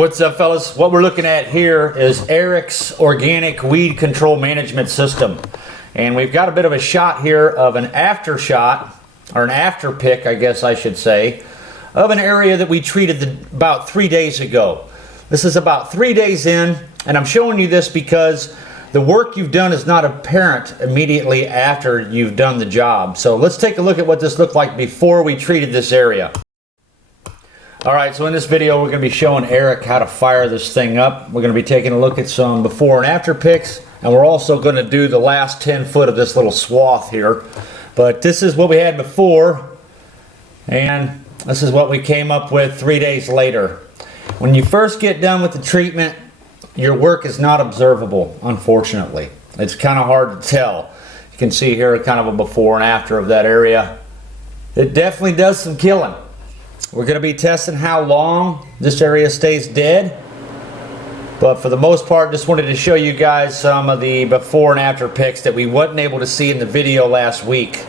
What's up, fellas? What we're looking at here is Erik's organic weed control management system. And we've got a bit of a shot here of an after shot, or an after pick, I guess I should say, of an area that we treated about 3 days ago. This is about 3 days in, and I'm showing you this because the work you've done is not apparent immediately after you've done the job. So let's take a look at what this looked like before we treated this area. Alright, so in this video we're going to be showing Erik how to fire this thing up. We're going to be taking a look at some before and after pics, and we're also going to do the last 10 foot of this little swath here. But this is what we had before, and this is what we came up with 3 days later. When you first get done with the treatment, your work is not observable, unfortunately. It's kind of hard to tell. You can see here kind of a before and after of that area. It definitely does some killing. We're going to be testing how long this area stays dead, but for the most part just wanted to show you guys some of the before and after pics that we wasn't able to see in the video last week.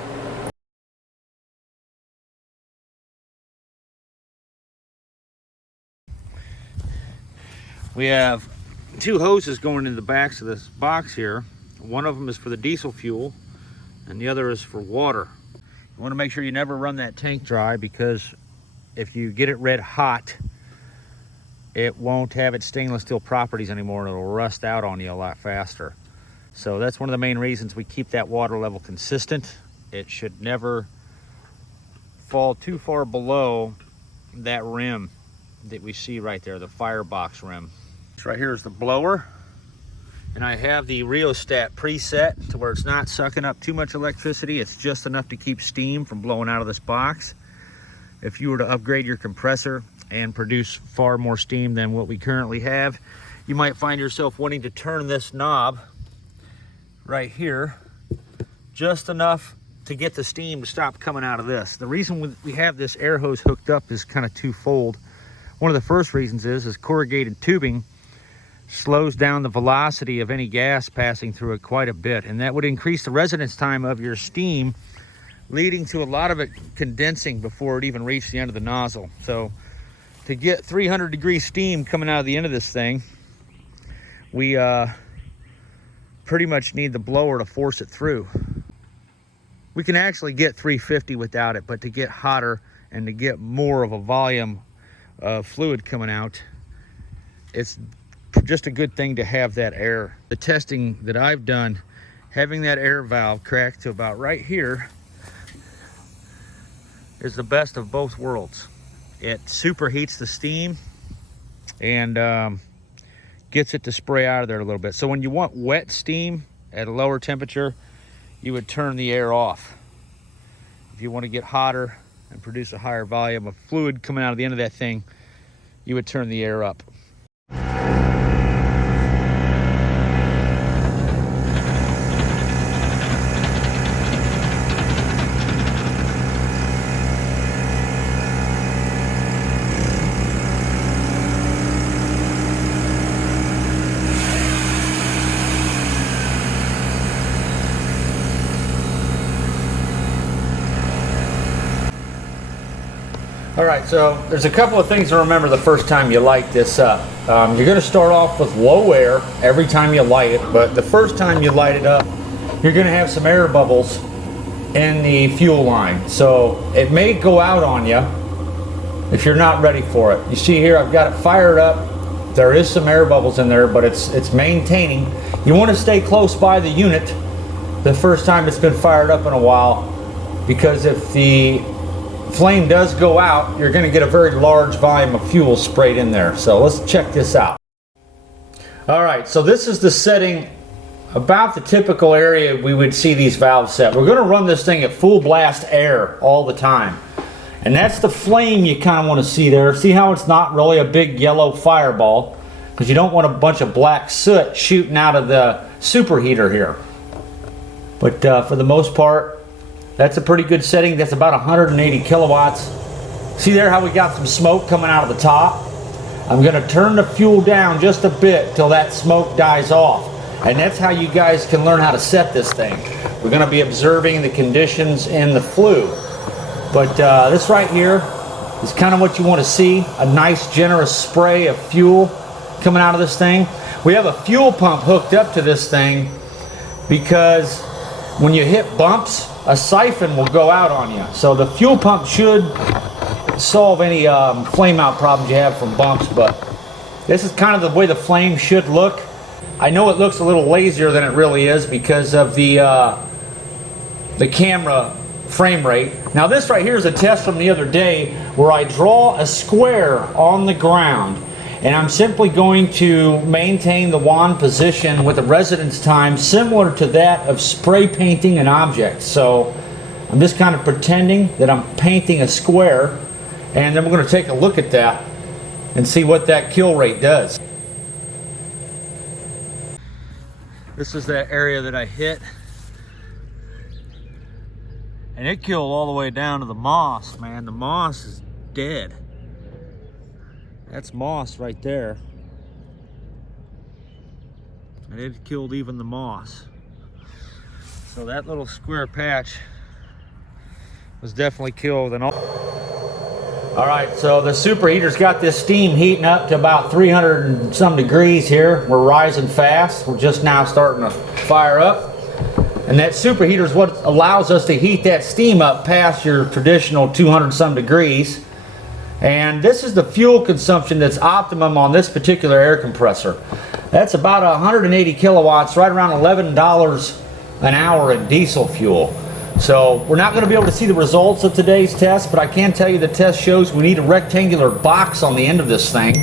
We have two hoses going into the backs of this box here. One of them is for the diesel fuel and the other is for water. You want to make sure you never run that tank dry, because if you get it red hot, it won't have its stainless steel properties anymore, and it'll rust out on you a lot faster. So that's one of the main reasons we keep that water level consistent. It should never fall too far below that rim that we see right there, the firebox rim. So right here is the blower, and I have the rheostat preset to where it's not sucking up too much electricity. It's just enough to keep steam from blowing out of this box. If you were to upgrade your compressor and produce far more steam than what we currently have, you might find yourself wanting to turn this knob right here just enough to get the steam to stop coming out of this. The reason we have this air hose hooked up is kind of twofold. One of the first reasons is corrugated tubing slows down the velocity of any gas passing through it quite a bit, and that would increase the residence time of your steam, leading to a lot of it condensing before it even reached the end of the nozzle. So to get 300-degree steam coming out of the end of this thing, we pretty much need the blower to force it through. We can actually get 350 without it, but to get hotter and to get more of a volume of fluid coming out, it's just a good thing to have that air. The testing that I've done, having that air valve cracked to about right here is the best of both worlds. It superheats the steam and gets it to spray out of there a little bit. So when you want wet steam at a lower temperature, you would turn the air off. If you want to get hotter and produce a higher volume of fluid coming out of the end of that thing, you would turn the air up. All right, so there's a couple of things to remember the first time you light this up. You're going to start off with low air every time you light it, but the first time you light it up, you're going to have some air bubbles in the fuel line. So it may go out on you if you're not ready for it. You see here, I've got it fired up. There is some air bubbles in there, but it's maintaining. You want to stay close by the unit the first time it's been fired up in a while, because if the flame does go out, you're going to get a very large volume of fuel sprayed in there. So let's check this out. Alright, so this is the setting, about the typical area we would see these valves set. We're going to run this thing at full blast air all the time, and that's the flame you kind of want to see there. See how it's not really a big yellow fireball, because you don't want a bunch of black soot shooting out of the superheater here. But for the most part, that's a pretty good setting. That's about 180 kilowatts. See there how we got some smoke coming out of the top? I'm going to turn the fuel down just a bit till that smoke dies off. And that's how you guys can learn how to set this thing. We're going to be observing the conditions in the flue. But this right here is kind of what you want to see. A nice generous spray of fuel coming out of this thing. We have a fuel pump hooked up to this thing because when you hit bumps, a siphon will go out on you. So the fuel pump should solve any flame out problems you have from bumps, but this is kind of the way the flame should look. I know it looks a little lazier than it really is because of the camera frame rate. Now this right here is a test from the other day where I draw a square on the ground and I'm simply going to maintain the wand position with a residence time similar to that of spray painting an object. So I'm just kind of pretending that I'm painting a square, and then we're going to take a look at that and see what that kill rate does. This is that area that I hit, and it killed all the way down to the moss, man. The moss is dead. That's moss right there. And it killed even the moss. So that little square patch was definitely killed. And all right, so the superheater's got this steam heating up to about 300 and some degrees here. We're rising fast. We're just now starting to fire up. And that superheater is what allows us to heat that steam up past your traditional 200 some degrees. And this is the fuel consumption that's optimum on this particular air compressor. That's about 180 kilowatts, right around $11 an hour in diesel fuel. So we're not going to be able to see the results of today's test, but I can tell you the test shows we need a rectangular box on the end of this thing.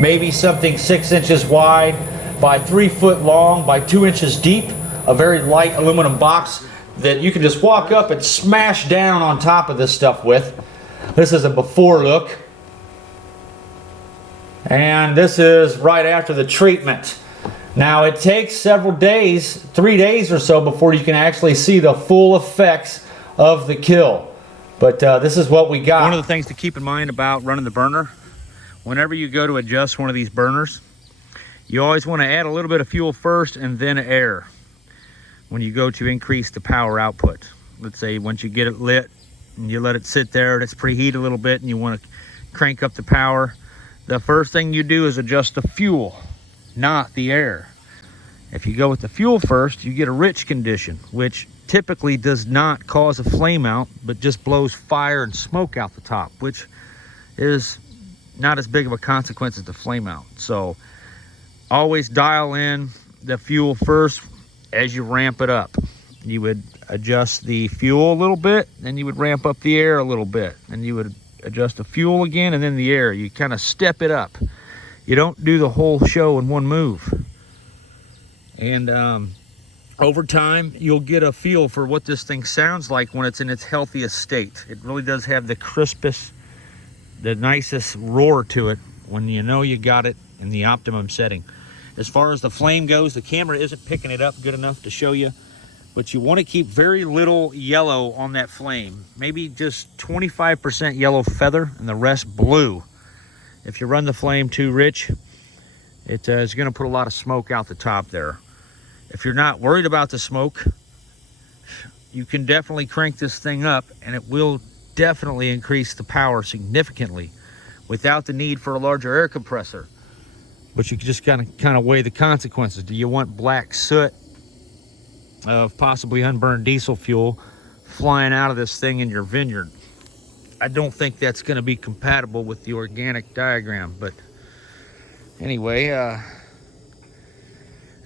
Maybe something 6 inches wide by 3 foot long by 2 inches deep. A very light aluminum box that you can just walk up and smash down on top of this stuff with. This is a before look. And this is right after the treatment. Now it takes several days, 3 days or so, before you can actually see the full effects of the kill. But this is what we got. One of the things to keep in mind about running the burner, whenever you go to adjust one of these burners, you always want to add a little bit of fuel first and then air when you go to increase the power output. Let's say once you get it lit and you let it sit there and it's preheat a little bit and you want to crank up the power, the first thing you do is adjust the fuel, not the air. If you go with the fuel first, you get a rich condition, which typically does not cause a flame out, but just blows fire and smoke out the top, which is not as big of a consequence as the flame out. So always dial in the fuel first as you ramp it up. You would adjust the fuel a little bit, then you would ramp up the air a little bit, and you would adjust the fuel again and then the air. You kind of step it up. You don't do the whole show in one move. And over time, you'll get a feel for what this thing sounds like when it's in its healthiest state. It really does have the crispest, the nicest roar to it when you know you got it in the optimum setting. As far as the flame goes, the camera isn't picking it up good enough to show you, but you want to keep very little yellow on that flame. Maybe just 25% yellow feather and the rest blue. If you run the flame too rich, it is going to put a lot of smoke out the top there. If you're not worried about the smoke, you can definitely crank this thing up and it will definitely increase the power significantly without the need for a larger air compressor. But you can just kind of weigh the consequences. Do you want black soot of possibly unburned diesel fuel flying out of this thing in your vineyard? I don't think that's going to be compatible with the organic diagram. But anyway,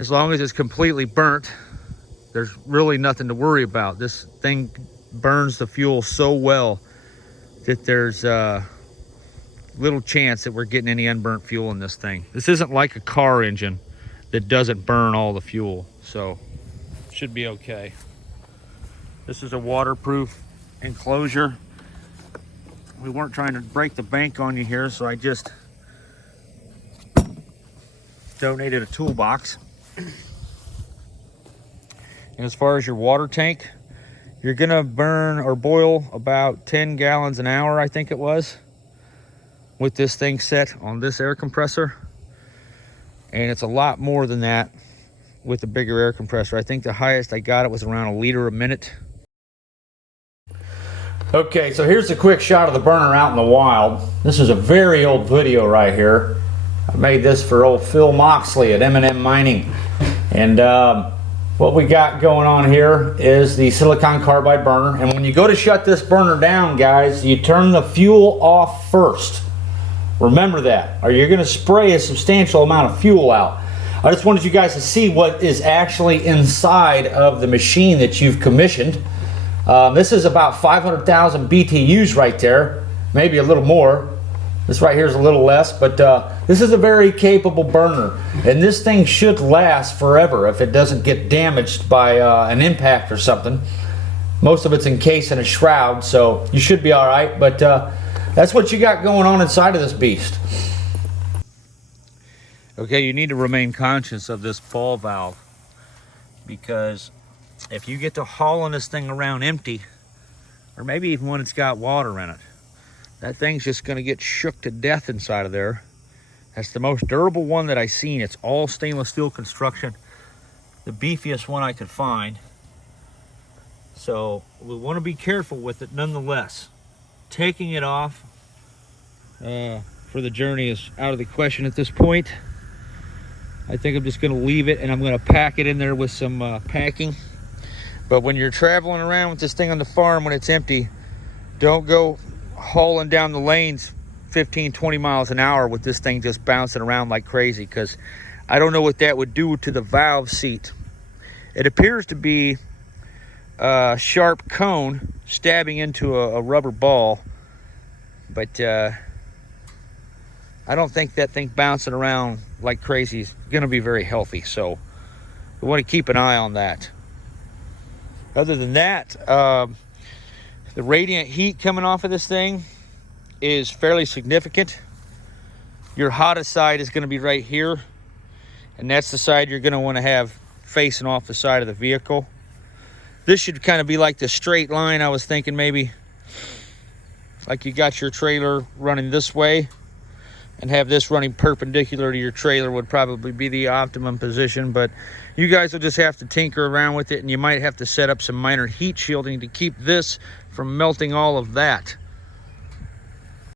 as long as it's completely burnt, there's really nothing to worry about. This thing burns the fuel so well that there's little chance that we're getting any unburnt fuel in this thing. This isn't like a car engine that doesn't burn all the fuel, so it should be okay. This is a waterproof enclosure. We weren't trying to break the bank on you here, so I just donated a toolbox. And as far as your water tank, you're gonna burn or boil about 10 gallons an hour, I think it was, with this thing set on this air compressor. And it's a lot more than that with the bigger air compressor. I think the highest I got it was around 1 liter a minute. Okay, so here's a quick shot of the burner out in the wild. This is a very old video right here. I made this for old Phil Moxley at M&M Mining. And what we got going on here is the silicon carbide burner. And when you go to shut this burner down, guys, you turn the fuel off first. Remember that, or you're going to spray a substantial amount of fuel out. I just wanted you guys to see what is actually inside of the machine that you've commissioned. This is about 500,000 BTUs right there, maybe a little more. This right here is a little less, but this is a very capable burner, and this thing should last forever if it doesn't get damaged by an impact or something. Most of it's encased in a shroud, so you should be all right, but that's what you got going on inside of this beast. Okay, you need to remain conscious of this ball valve, because if you get to hauling this thing around empty, or maybe even when it's got water in it, that thing's just going to get shook to death inside of there. That's the most durable one that I've seen. It's all stainless steel construction, the beefiest one I could find. So we want to be careful with it nonetheless. Taking it off for the journey is out of the question at this point. I think I'm just going to leave it, and I'm going to pack it in there with some packing. But when you're traveling around with this thing on the farm when it's empty, don't go hauling down the lanes 15, 20 miles an hour with this thing just bouncing around like crazy, because I don't know what that would do to the valve seat. It appears to be a sharp cone stabbing into a rubber ball, but I don't think that thing bouncing around like crazy is going to be very healthy, so we want to keep an eye on that. Other than that, the radiant heat coming off of this thing is fairly significant. Your hottest side is going to be right here, and that's the side you're going to want to have facing off the side of the vehicle. This should kind of be like the straight line. I was thinking maybe like you got your trailer running this way, and have this running perpendicular to your trailer would probably be the optimum position, but you guys will just have to tinker around with it, and you might have to set up some minor heat shielding to keep this from melting all of that.